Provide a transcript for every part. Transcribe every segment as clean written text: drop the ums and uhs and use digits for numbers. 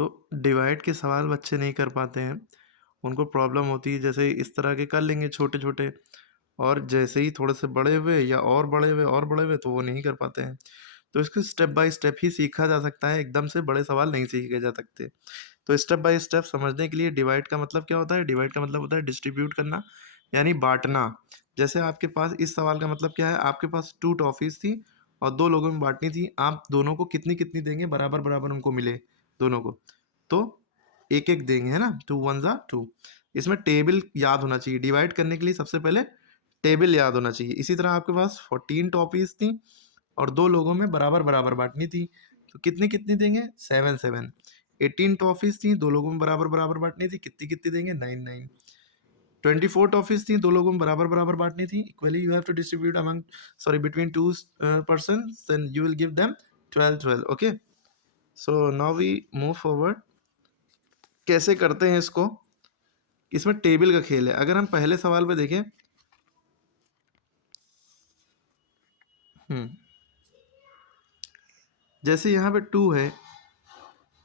तो डिवाइड के सवाल बच्चे नहीं कर पाते हैं, उनको प्रॉब्लम होती है। जैसे इस तरह के कर लेंगे छोटे-छोटे, और जैसे ही थोड़े से बड़े हुए या और बड़े हुए और बड़े हुए तो वो नहीं कर पाते हैं। तो इसको स्टेप बाय स्टेप ही सीखा जा सकता है, एकदम से बड़े सवाल नहीं सीखे जा सकते। तो स्टेप बाय स्टेप समझने के लिए डिवाइड का मतलब क्या होता है? डिवाइड का मतलब होता है डिस्ट्रीब्यूट करना, यानी बाँटना। जैसे आपके पास इस सवाल का मतलब क्या है? आपके पास 2 टॉफ़ीज़ थी और 2 लोगों में बाँटनी थी। आप दोनों को कितनी-कितनी देंगे? बराबर-बराबर उनको मिले, दोनों को। तो एक-एक देंगे, है ना? 2 वन ज़ा 2। इसमें टेबल याद होना चाहिए। डिवाइड करने के लिए सबसे पहले टेबल याद होना चाहिए। इसी तरह आपके पास 14 टॉफ़ीज़ थी और 2 लोगों में बराबर-बराबर बाँटनी थी। तो कितनी-कितनी देंगे? 7-7। 18 टॉफ़ीज़ थी, 2 लोगों में बराबर-बराबर बाँटनी थी। कितनी-कितनी देंगे? 9-9। 24 टॉफ़ीज़ थी, 2 लोगों में बराबर-बराबर बाँटनी थी। Equally you have to distribute among between 2 persons, then you will give them 12-12। Okay? So now we move forward. कैसे करते हैं इसको? इसमें टेबल का खेल है। अगर हम पहले सवाल पे देखें, जैसे यहाँ पे 2 है,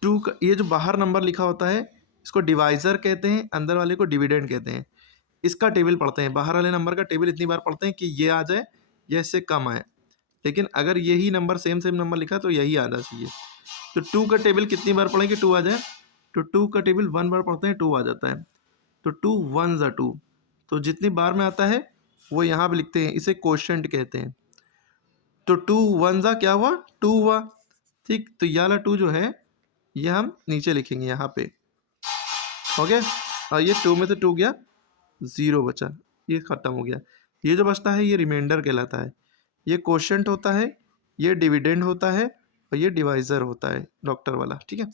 2 का ये जो बाहर नंबर लिखा होता है, इसको डिवाइज़र कहते हैं, अंदर वाले को डिविडेंड कहते हैं। इसका टेबल पढ़ते हैं, बाहर वाले नंबर का टेबल इतनी बार पढ़ते हैं कि ये आ जाए या इससे कम आए। लेकिन अगर यही नंबर सेम नंबर लिखा तो यही आना चाहिए। तो 2 का टेबल कितनी बार पढ़ेंगे 2 आ जाए? तो 2 का टेबल 1 बार पढ़ते हैं 2 आ जाता है। तो 2 वन ज़ा 2। तो जितनी बार में आता है वो यहाँ पे लिखते हैं, इसे कोशेंट कहते हैं। तो 2 वन ज़ा क्या हुआ? 2 हुआ। ठीक, तो ये वाला 2 जो है ये हम नीचे लिखेंगे यहाँ पे। ओके, और ये 2 में से 2 गया, 0 बचा, ये ख़त्म हो गया। ये जो बचता है ये रिमाइंडर कहलाता है। ये कोशेंट होता है, ये डिविडेंड होता है और ये डिवाइज़र होता है डॉक्टर वाला। ठीक है,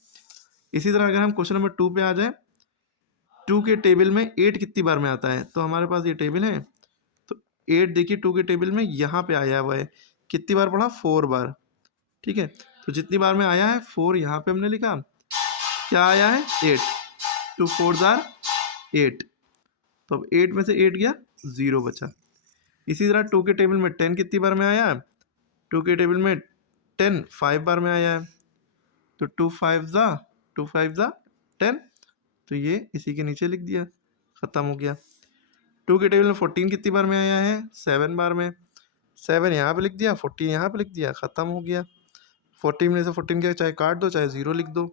इसी तरह अगर हम क्वेश्चन नंबर 2 पे आ जाए, 2 के टेबल में 8 कितनी बार में आता है? तो हमारे पास ये टेबल है, तो 8 देखिए 2 के टेबल में यहाँ पे आया हुआ है। कितनी बार पढ़ा? 4 बार। ठीक है, तो जितनी बार में आया है 4 यहाँ पे हमने लिखा, क्या आया है? 8। 2 4 आर 8। तो अब 8 में से 8 गया, 0 बचा। इसी तरह 2 के टेबल में 10 कितनी बार में आया है? 2 के टेबल में 10 5 बार में आया है। तो 2 5 ज़ा 10। तो ये इसी के नीचे लिख दिया, ख़त्म हो गया। 2 के टेबल में 14 कितनी बार में आया है? 7 बार में। 7 यहाँ पे लिख दिया, 14 यहाँ पे लिख दिया, ख़त्म हो गया। 14 में से 14 क्या, चाहे काट दो चाहे 0 लिख दो।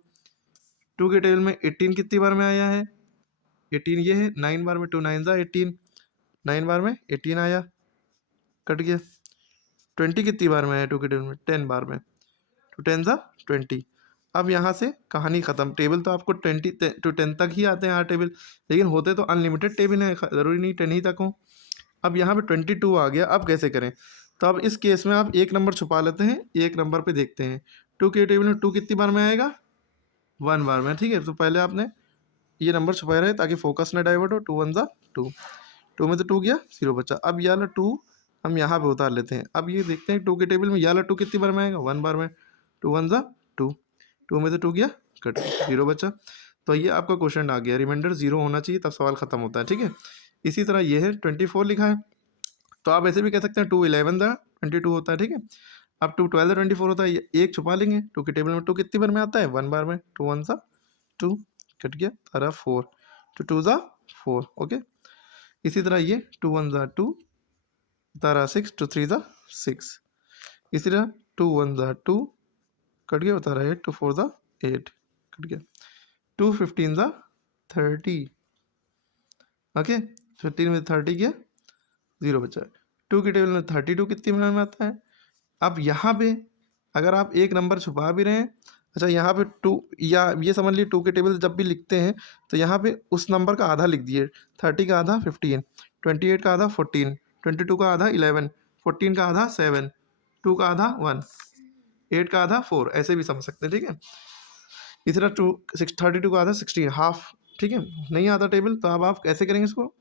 2 के टेबल में 18 कितनी बार में आया है? 18 ये है, 9 बार में। 2 9 ज़ा 18। 9 बार में 18 आया, कट गया। 20 कितनी बार में आया 2 के टेबल में? 10 बार में। टू 10 ज़ा 20। अब यहाँ से कहानी ख़त्म। टेबल तो आपको 20 टू 10 तक ही आते हैं हर टेबल, लेकिन होते तो अनलिमिटेड टेबल हैं, ज़रूरी नहीं 10 ही तक हो। अब यहाँ पे 22 आ गया, अब कैसे करें? तो अब इस केस में आप एक नंबर छुपा लेते हैं, एक नंबर पे देखते हैं। 2 के टेबल में 2 कितनी बार में आएगा? 1 बार में। ठीक है, तो पहले आपने ये नंबर छुपाए रहे ताकि फोकस ना डाइवर्ट हो। 2 वन ज़ा 2। 2 में से 2 गया, 0 बचा। अब ये वाला 2 हम यहाँ पे उतार लेते हैं। अब ये देखते हैं 2 के टेबल में ये वाला 2 कितनी बार में आएगा? 1 बार में। 2 वन ज़ा 2। 2 में से 2 गया, कट गया, 0 बचा। तो ये आपका क्वेश्चन आ गया। रिमाइंडर 0 होना चाहिए, तब सवाल ख़त्म होता है। ठीक है, इसी तरह ये है 24 लिखा है, तो आप ऐसे भी कह सकते हैं 2 11 ज़ा 22 होता है। ठीक है, अब 2 12 ज़ा 24 होता है, ये एक छुपा लेंगे। 2 के टेबल में 2 कितनी बार में आता है? 1 बार में। 2 वन ज़ा 2, कट गया, तारा 4। 2 2 ज़ा 4। ओके, इसी तरह ये 2 1 ज़ा 2, तारा 6। 2 3 ज़ा 6। इसी तरह 2 1 ज़ा 2, कट गया, तारा 8। 2 4 ज़ा 8, कट गया। 2 15 ज़ा 30। ओके, 15 में 30 गया, 0 बचा। 2 के टेबल में 32 कितनी बार में आता है? अब यहाँ पे अगर आप एक नंबर छुपा भी रहे हैं, अच्छा यहाँ पे 2, या ये समझ लीजिए 2 के टेबल जब भी लिखते हैं तो यहाँ पे उस नंबर का आधा लिख दिए। 30 का आधा 15, 28 का आधा 14, 22 का आधा 11, 14 का आधा 7, 2 का आधा 1, 8 का आधा 4, ऐसे भी समझ सकते हैं। ठीक है, इसी तरह 32 का आधा 16, हाफ। ठीक है, नहीं आता टेबल तो अब आप कैसे करेंगे इसको?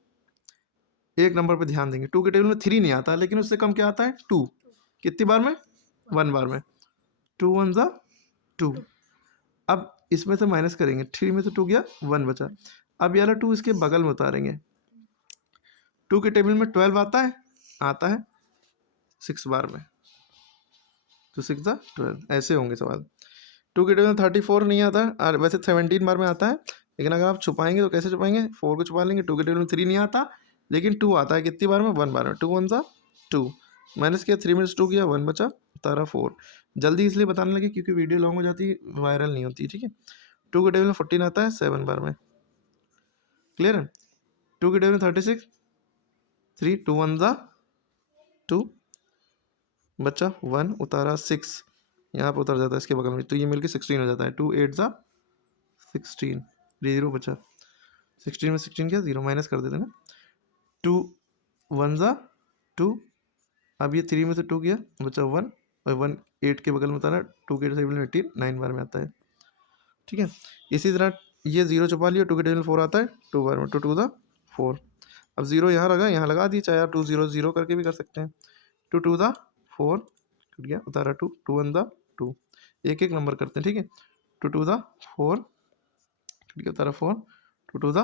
एक नंबर पे ध्यान देंगे। 2 के टेबल में 3 नहीं आता, लेकिन उससे कम क्या आता है? 2। कितनी बार में? 1 बार में। 2 1 ज़ा 2। अब इसमें से माइनस करेंगे, 3 में से 2 गया, 1 बचा। अब ये वाला 2 इसके बगल में उतारेंगे। 2 के टेबल में 12 आता है? आता है 6 बार में। तो 6 ज़ा 12, ऐसे होंगे सवाल। 2 के टेबल में 34 नहीं आता है, और वैसे 17 बार में आता है, लेकिन अगर आप छुपाएंगे तो कैसे छुपाएंगे, 4 को छुपा लेंगे। 2 के टेबल में 3 नहीं आता, लेकिन 2 आता है कितनी बार में, 1 बार में। 2 1 सा 2, माइनस किया 3 में 2 किया, 1 बचा, तारा 4। जल्दी इसलिए बताने लगे क्योंकि वीडियो लॉन्ग हो जाती है, वायरल नहीं होती, ठीक है। 2 के टेबल में 14 आता है 7 बार में, क्लियर है। 2 के टेबल में 36, 3 2 1 सा 2 बचा 1, उतारा 6, यहाँ पर उतर जाता है इसके बगल में, तो ये मिलके 16 हो जाता है। 2 8 सा 16, 0 बचा, 16 में 16 क्या 0, माइनस कर देते ना। 2 1 सा 2, अब ये 3 में से 2 किया, बचा 1, और 1 8 के बगल में उतारा, 2 के टेबल में 18 9 बार में आता है, ठीक है। इसी तरह ये 0 छुपा लिया, 2 के टेबल में 4 आता है 2 बार में, 2 2 सा 4। अब 0 यहाँ लगा, यहाँ लगा दी, चाहे आप 2 0 0 करके भी कर सकते हैं। 2 2 सा 4, कट गया, उतारा 2, 2 1 सा 2, एक एक नंबर करते हैं, ठीक है। 2 2 सा 4, कट गया, उतारा 4, 2 2 सा